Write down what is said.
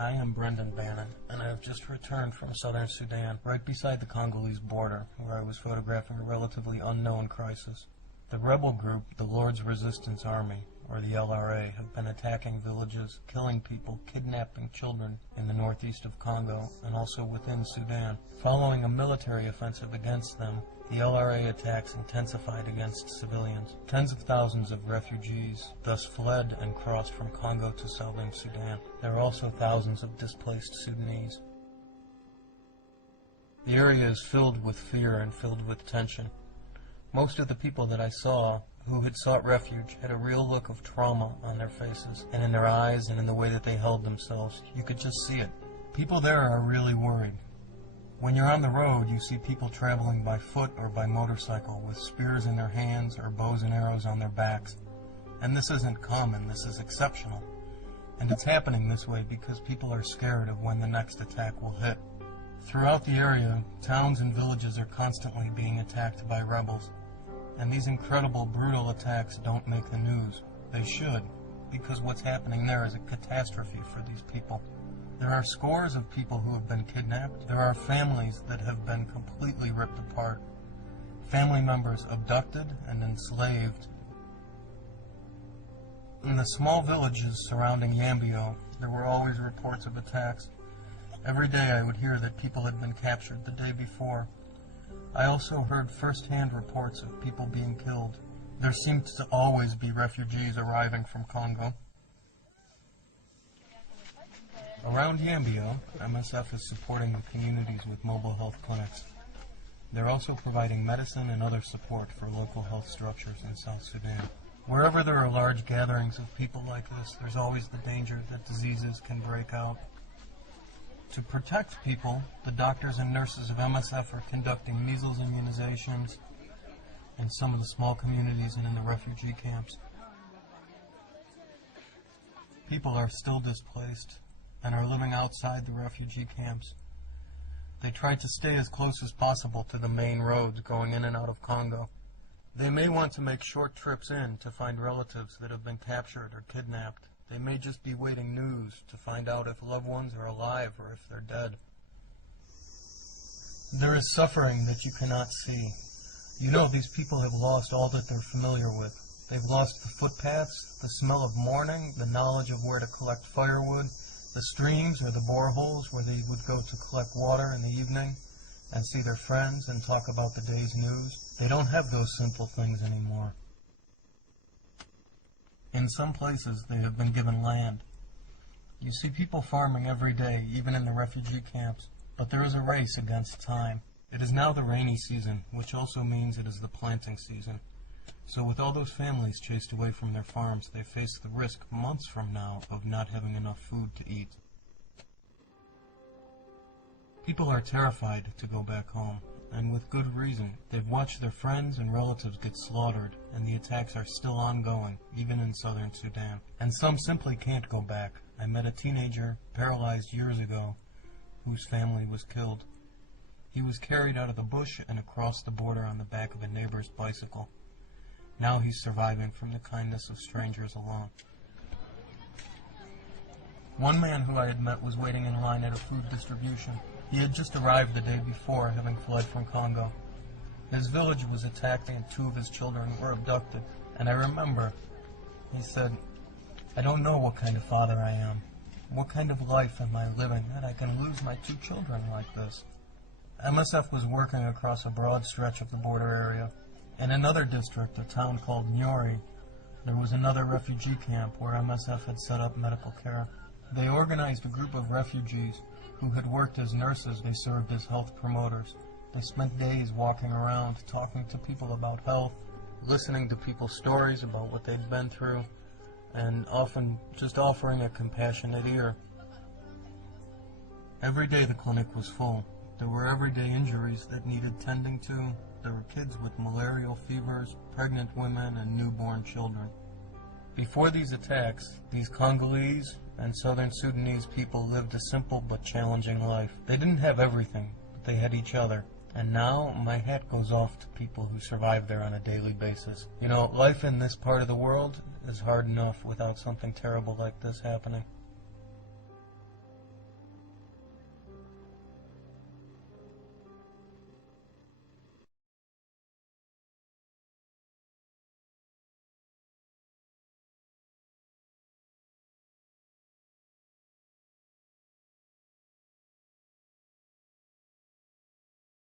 I am Brendan Bannon, and I have just returned from southern Sudan, right beside the Congolese border, where I was photographing a relatively unknown crisis. The rebel group, the Lord's Resistance Army, or the LRA, have been attacking villages, killing people, kidnapping children in the northeast of Congo, and also within Sudan. Following a military offensive against them, the LRA attacks intensified against civilians. Tens of thousands of refugees thus fled and crossed from Congo to southern Sudan. There are also thousands of displaced Sudanese. The area is filled with fear and filled with tension. Most of the people that I saw who had sought refuge had a real look of trauma on their faces, and in their eyes and in the way that they held themselves. You could just see it. People there are really worried. When you're on the road, you see people traveling by foot or by motorcycle with spears in their hands or bows and arrows on their backs. And this isn't common, this is exceptional. And it's happening this way because people are scared of when the next attack will hit. Throughout the area, towns and villages are constantly being attacked by rebels. And these incredible, brutal attacks don't make the news. They should, because what's happening there is a catastrophe for these people. There are scores of people who have been kidnapped. There are families that have been completely ripped apart. Family members abducted and enslaved. In the small villages surrounding Yambio, there were always reports of attacks. Every day I would hear that people had been captured the day before. I also heard first-hand reports of people being killed. There seemed to always be refugees arriving from Congo. Around Yambio, MSF is supporting the communities with mobile health clinics. They're also providing medicine and other support for local health structures in South Sudan. Wherever there are large gatherings of people like this, there's always the danger that diseases can break out. To protect people, the doctors and nurses of MSF are conducting measles immunizations in some of the small communities and in the refugee camps. People are still displaced and are living outside the refugee camps. They try to stay as close as possible to the main roads going in and out of Congo. They may want to make short trips in to find relatives that have been captured or kidnapped. They may just be waiting news to find out if loved ones are alive or if they're dead. There is suffering that you cannot see. You know these people have lost all that they're familiar with. They've lost the footpaths, the smell of morning, the knowledge of where to collect firewood, the streams or the boreholes where they would go to collect water in the evening and see their friends and talk about the day's news. They don't have those simple things anymore. In some places, they have been given land. You see people farming every day, even in the refugee camps, but there is a race against time. It is now the rainy season, which also means it is the planting season. So with all those families chased away from their farms, they face the risk months from now of not having enough food to eat. People are terrified to go back home, and with good reason. They've watched their friends and relatives get slaughtered, and the attacks are still ongoing, even in southern Sudan. And some simply can't go back. I met a teenager, paralyzed years ago, whose family was killed. He was carried out of the bush and across the border on the back of a neighbor's bicycle. Now he's surviving from the kindness of strangers alone. One man who I had met was waiting in line at a food distribution. He had just arrived the day before, having fled from Congo. His village was attacked and 2 of his children were abducted. And I remember, he said, "I don't know what kind of father I am. What kind of life am I living that I can lose my 2 children like this?" MSF was working across a broad stretch of the border area. In another district, a town called Nyori, there was another refugee camp where MSF had set up medical care. They organized a group of refugees who had worked as nurses. They served as health promoters. They spent days walking around, talking to people about health, listening to people's stories about what they'd been through, and often just offering a compassionate ear. Every day the clinic was full. There were everyday injuries that needed tending to. There were kids with malarial fevers, pregnant women, and newborn children. Before these attacks, these Congolese and southern Sudanese people lived a simple but challenging life. They didn't have everything, but they had each other. And now my hat goes off to people who survive there on a daily basis. You know, life in this part of the world is hard enough without something terrible like this happening.